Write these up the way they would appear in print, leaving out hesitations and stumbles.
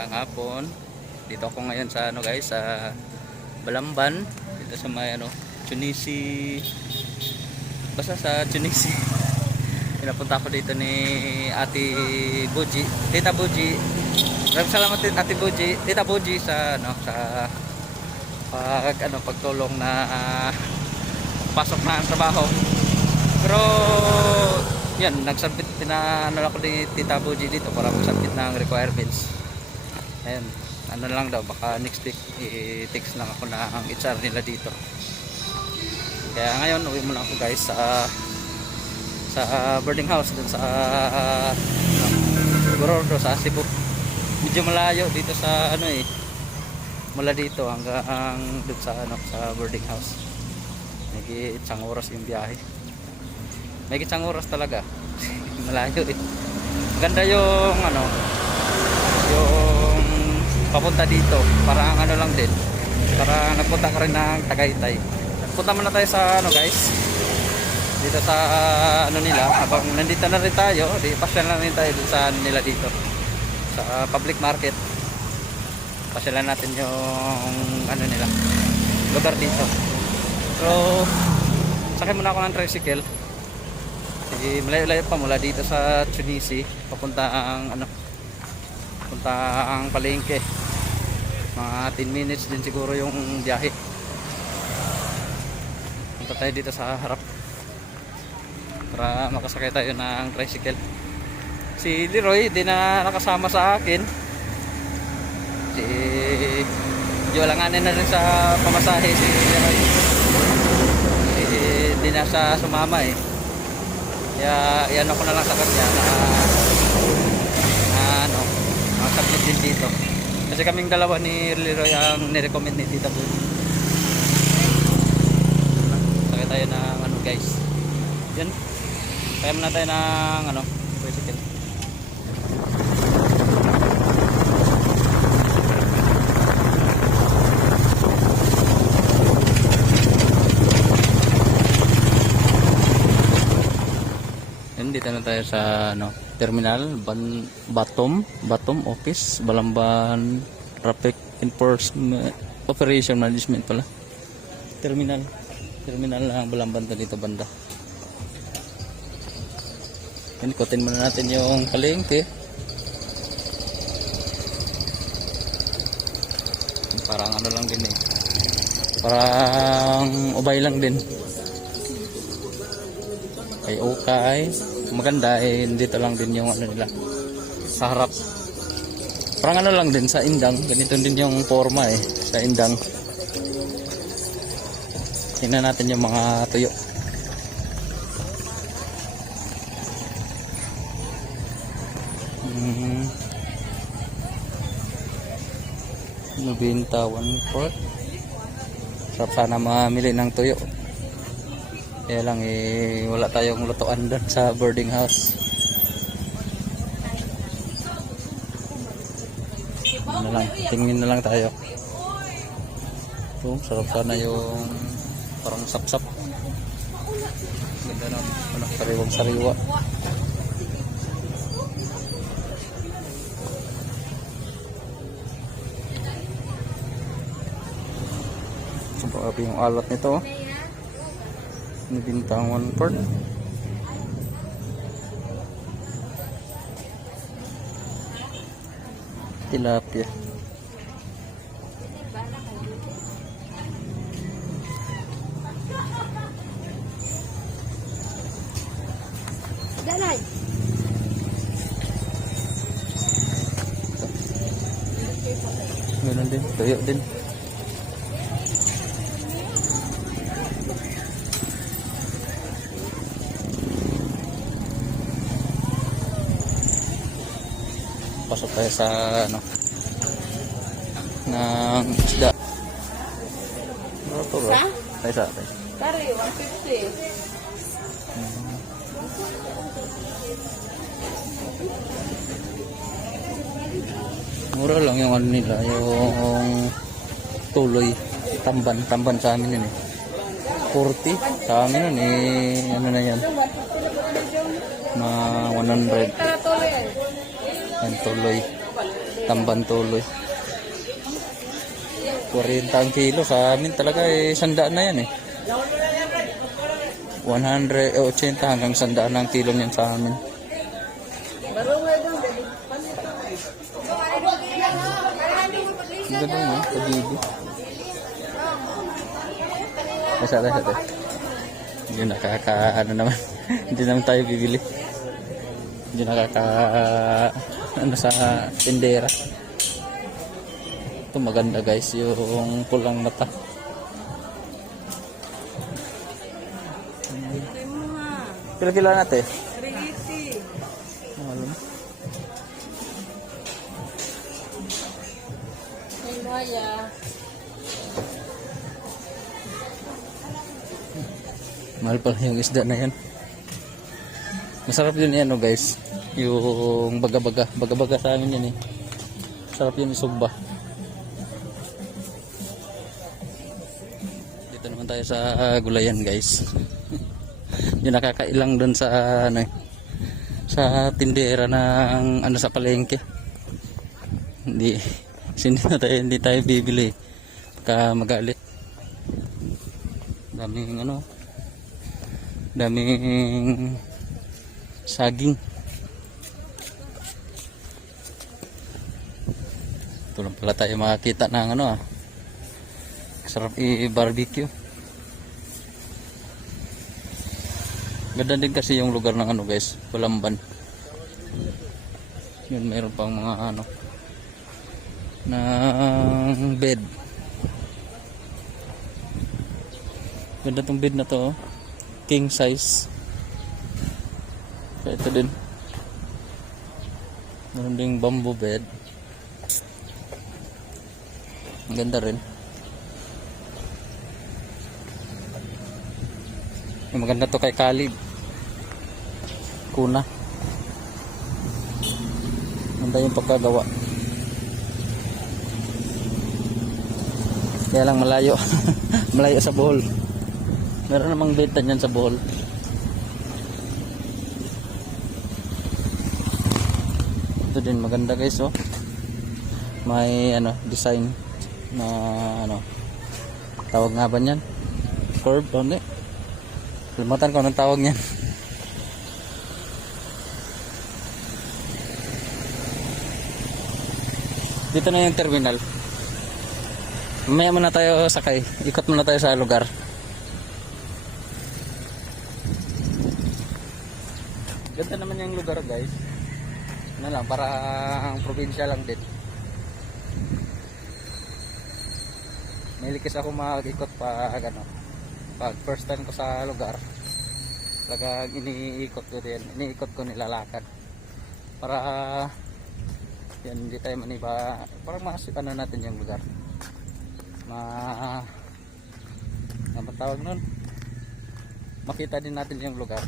magandang hapon. Dito ako ngayon sa guys, sa Balamban, dito sa may Tunisi. Basta sa Tunisi. Pinapunta ako dito ni Ate Buji, Tita Buji. Maraming salamat Ate Buji, Tita Buji sa sa pagtulong na pasok na ang trabaho. Pero yan, nagsabit ako ni Tita Buji dito para magsabit ng requirements. Ayun, lang daw, baka next week i-text lang ako na ang HR nila dito. Kaya ngayon uwi muna ako guys sa boarding house dun sa Gorordo sa Cebu. Medyo malayo dito sa mula dito hanggang dun sa sa boarding house. May isang oras yung biyahe. May isang oras talaga. Malayo eh. Maganda yung yung papunta dito. Parang lang din. Parang nagpunta ka rin ng Tagaytay. Punta muna tayo sa guys. Dito sa nila. Habang nandito na rin tayo, di pasyalan na rin tayo dito sa nila dito. Sa public market. Pasyalan natin yung nila. Lugar dito. Pero sakay muna ako ng tricycle. Malayo-layo pa mula dito sa Tunisi papunta ang palengke. Mga 10 minutes din siguro yung biyahe. Punta tayo dito sa harap para makasakay tayo ng tricycle. Si Leroy di na nakasama sa akin. Medyo langanin na rin sa pamasahe si Leroy. Di na siya sumama eh. Kaya iyan ko na lang sa kanya na makasabit din dito. Kasi kaming dalawa ni Leroy ang nirecommend ni Tita Bud. Sakay tayo ng guys. Yan. Kaya muna tayo ng tricycle. Dito na tayo sa terminal Batum office, Balamban Traffic Enforcement Operation Management pala. Terminal ng Balamban dito banda. Ikutin muna natin yung palengke. Parang lang din eh. Parang ubay lang din. Okay. Maganda dito lang din yung nila sa harap. Parang lang din sa indang, ganito din yung forma sa indang. Tingnan natin yung mga tuyo. Nubinta 1/4. Sarap sana mamili ng tuyo. Kaya lang wala tayong lutuan doon sa boarding house. Tingin na lang tayo. Sarap sana yung parang sapsap. Ganda na sariwang sariwa. Sabi yung alat nito. Nabintang 1/4. Tilapia. Dalay. Ganun din, tuyo din. Pasok tayo sa ng isda. Ano to bro? Tayo sa atin. Tari, 150. Mura lang yung nila, yung tuloy. Tamban sa amin yun 40 sa amin yun na yan. Na 100. Ang tuloy. Tamban tuloy. 40 ang kilo. Sa amin talaga eh, 100 na yan eh. 180 hanggang 100 ang kilo niyan sa amin. Ang ganda mo, kabibi. Masada. Hindi ano naman. Hindi naman tayo bibili. Hindi ano sa tindera. Ito maganda guys, yung pulang mata. Kilo-kilo natin. 380. Alam. May luhaya. Mahal pala yung isda na yan. Masarap yun yan guys. Yung baga-baga. Baga-baga sa amin yan eh. Sarap yun isugba. Dito naman tayo sa gulayan guys. Yung nakakailang dun sa ano, sa tindera ng ano sa palengke. Hindi tayo bibili pagka magalit. Daming saging. Ito lang pala tayo makakita ng ano sarap i-barbecue. Ganda din kasi yung lugar ng ano guys, Balamban. Yun, mayroon pang mga ano ng bed. Ganda tong bed na to, king size. So, ito din. Meron ding bamboo bed. Ang ganda rin. Yung maganda to kay Khalid. Kuna. Ganda yung pagkagawa. Kaya lang malayo. Malayo sa Bohol. Meron namang benta niyan sa Bohol. Ito din maganda guys oh. May ano design na ano tawag nga ba niyan? Curve on it. Kalimutan ko anong tawag niyan. Dito na yung terminal. Mamaya muna tayo sakay. Ikot muna tayo sa lugar. Ganda naman yung lugar guys. Ano lang, parang probinsya lang din. Milikis ako mag-ikot pag first time ko sa lugar. Talagang iniikot ko din. Iniikot ko nilalakad. Para yan, hindi tayo maniba. Parang ano natin yung lugar. Ano tawag nun? Makita din natin yung lugar.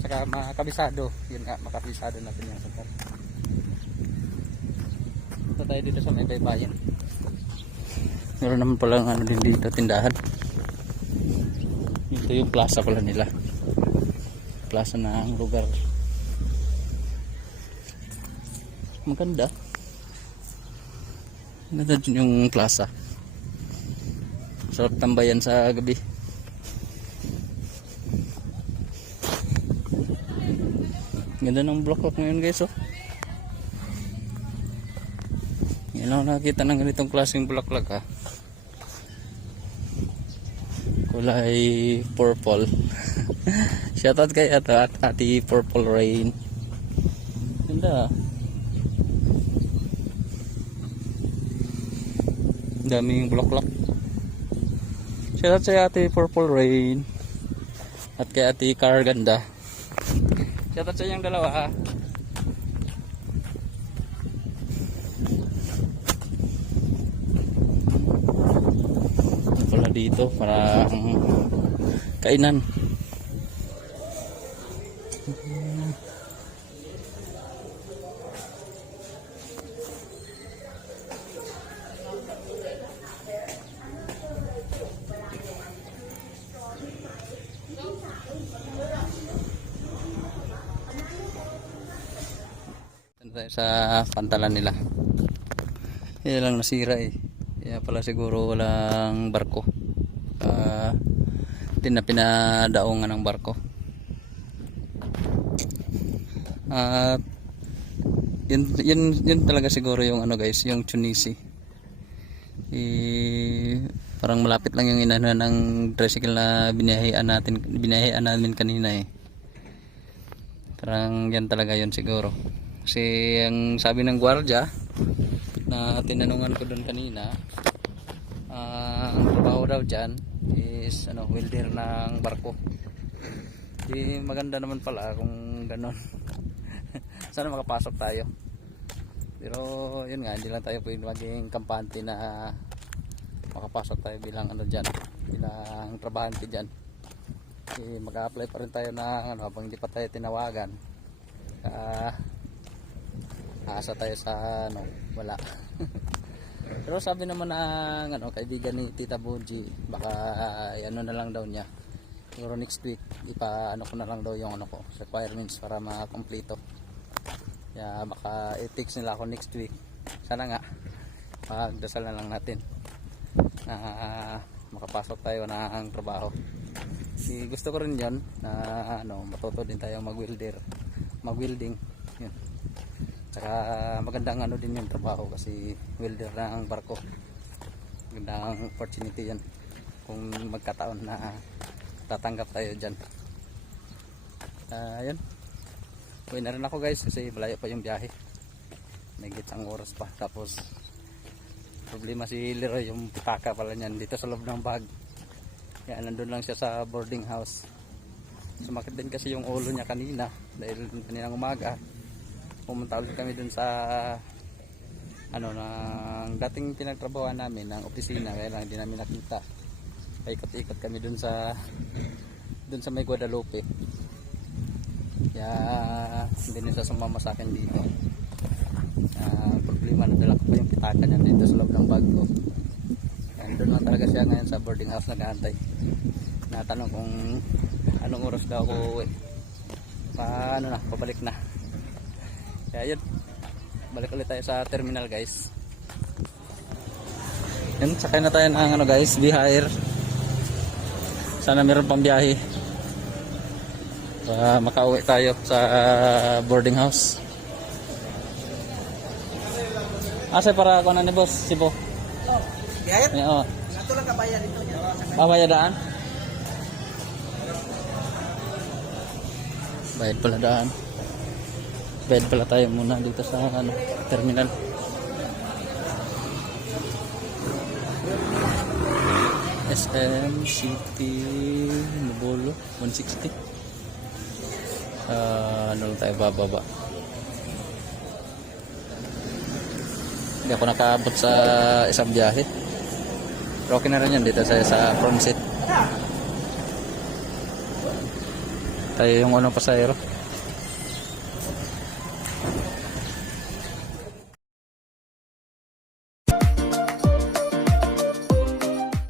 Saka makabisado. Yun nga, makabisado natin yung lugar. Ito tayo dito sa may baybayin. Meron naman palang ano din dito, tindahan. Ito yung plaza pala nila. Plaza ng lugar. Maganda. Maganda din yung plaza. Sarap tambayan sa gabi. Ganda ng block ngayon guys oh. Yan lang nakakita ng ganitong klaseng bulaklak ha. Kulay purple. Shoutout kay Ate Purple Rain. Ganda. Daming bulaklak. Shoutout sa Ate Purple Rain. At kay Ate Car Ganda. Shoutout sa inyong dalawa ha. Pala dito parang kainan. Sa pantalan nila. Kaya lang nasira eh. Kaya pala siguro walang barko. Hindi na pinadaongan ng barko. At yun talaga siguro yung ano guys, yung Chunisi. Parang malapit lang yung inaano ng tricycle na binahian namin kanina eh. Parang yan talaga yun siguro. Kasi ang sabi ng gwardiya na tinanungan ko doon kanina, ang trabaho daw dyan is welder ng barko. Di maganda naman pala kung ganon. Sana makapasok tayo. Pero yun nga, hindi lang tayo pwede maging kampante na makapasok tayo bilang dyan, bilang trabahante dyan. Mag-a-apply pa rin tayo na habang hindi pa tayo tinawagan. Aasa tayo sa wala. Pero sabi naman ng kaibigan ni Tita Bunji, baka na lang daw niya. Siguro next week ko na lang daw yung requirements para makompleto. Kaya baka i-fix nila ako next week. Sana nga magdasal na lang natin na makapasok tayo ng trabaho. Gusto ko rin yan na matuto din tayo mag-welding. Yun. Saka magandang din yung trabaho kasi welder na ang barko. Magandang opportunity yan kung magkataon na tatanggap tayo dyan. Yun. Uwi na rin ako guys kasi malayo pa yung biyahe. May gitsang oras pa. Tapos problema si Leroy, yung pitaka pala niyan dito sa loob ng bag. Kaya nandun lang siya sa boarding house. Sumakit din kasi yung ulo niya kanina dahil kaninang umaga pumunta ulit kami dun sa ng dating pinagtrabahoan namin ng opisina, kaya lang hindi namin nakita. Ikot-ikot kami dun sa may Guadalupe. Kaya hindi nila sumama sa akin dito. Problema, nadala ko pa yung pitaka niya dito sa loob ng bag ko. Doon lang talaga siya ngayon sa boarding house nag-aantay. Natanong kung anong oras daw ako uuwi. Pabalik na. Kaya yun, balik ulit tayo sa terminal guys. Yun, sakay na tayo ng guys, BHR. Sana meron pang biyahe para makauwi tayo sa boarding house. Asa para ako na ni boss, si Bo? Biayat? Oo. Nato lang kabayan dito. Bayad daan? Bayad pala daan. Bayad pala tayo muna dito sa terminal. SM City Mobolo 160. Lang tayo bababa. Hindi ako nakaabot sa isang biyahe. Pero okay na rin yan dito sa front seat. Tayo yung pasahero.